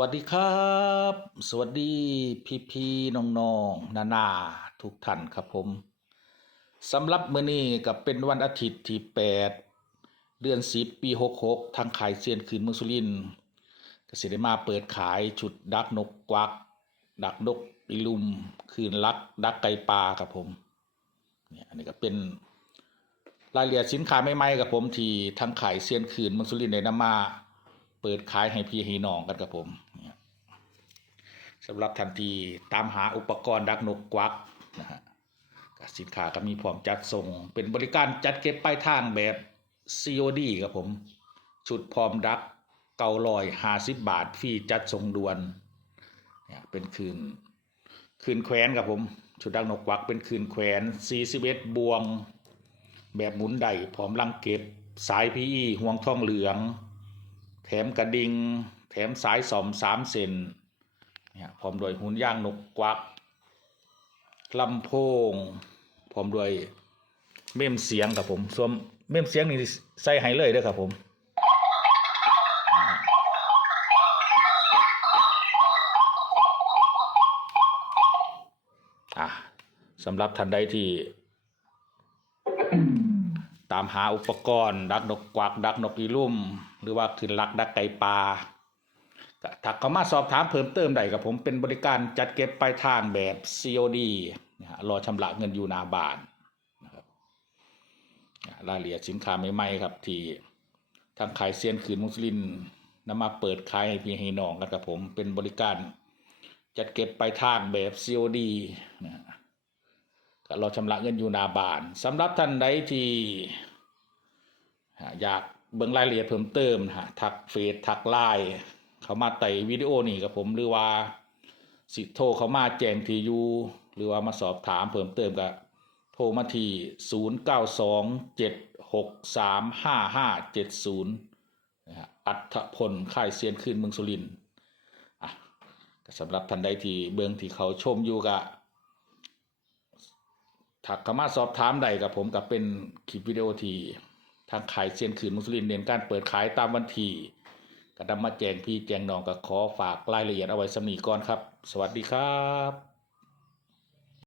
วัสดีครับ สวัสดีพี่พี่น้องน้องนานาทุกท่านครับผมสำหรับมื้อนี้ก็เป็นวันอาทิตย์ที่ 8 เดือน 10 ปี 66 ทางขายเซียนคืนเมืองสุรินทร์กสิได้มาเปิดขายชุดดักนกกวัก ดักนกปีลุม คืนลัก ดักไก่ปลาครับผมเนี่ยอันนี้ก็เป็นรายละเอียดสินค้าใหม่ๆกับผมที่ทางขายเซียนคืนเมืองสุรินทร์ได้นำมา เปิดขายให้พี่ให้น้องกันกับผมสำหรับทันทีตามหาอุปกรณ์ดักนกกวักนะฮะสินค้าก็มีพร้อมจัดส่ง เป็นบริการจัดเก็บปลายทางแบบ COD ครับผมชุดพร้อมดักเก่าลอยห้าสิบบาทฟรีจัดส่งด่วนเนี่ยเป็นคืนคืนแควนครับผมชุดดักนกกวักเป็นคืนแควน41บวง แบบหมุนได้พร้อมลังเก็บสายพีอีห่วงทองเหลือง แถมกระดิงแถมสายสอมสามเซนเนี่ยพร้อมด้วยหุ่นย่างนกกวักลำโพงพร้อมด้วยเมมเสียงครับผมส่วนเมมเสียงนี่ใส่ให้เลยด้อครับผมอะสำหรับท่านใดที่ามหาอุปกรณ์ ดักนกกวักดักนกอีลุ่ม หรือว่าขึ้นลักดักไก่ปลาถ้าเขามาสอบถามเพิ่มเติมได้กับผมเป็นบริการจัดเก็บปลายทางแบบ COD นะฮะรอชำระเงินอยู่นาบานนะครับอ่ารายละเอียดสินค้าใหม่ๆครับ ที่ทางขายเซียนคืนมุสลินนำมาเปิดขายให้พี่ให้น้องกันกับผมเป็นบริการจัดเก็บปลายทางแบบ COD นะเราชำระเงินอยู่นาบานสำหรับท่านใดที่ อยากเบิ่งรายละเอียดเพิ่มเติมนะฮะทักเฟซทักไลน์เขามาไต่วิดีโอนี่กับผมหรือว่าสิโทรเขามาแจ้งทียูหรือว่ามาสอบถามเพิ่มเติมก็โทรมาที่0 9 2 7 6 3 5 5 7 0นะฮะอัฐพลค่ายเซียนขึ้นเมืองสุรินทร์อะสำหรับท่านใดที่เบิ่งที่เขาชมอยู่ก็ถักเขามาสอบถามใดกับผมกับเป็นคลิปวิดีโอที่ ทางขายเซียนขืนมุสลิมเน้นการเปิดขายตามวันที่ก็ดำมาแจงพี่แจงน้องก็ขอฝากรายละเอียดเอาไว้สำนีก่อนครับ สวัสดีครับ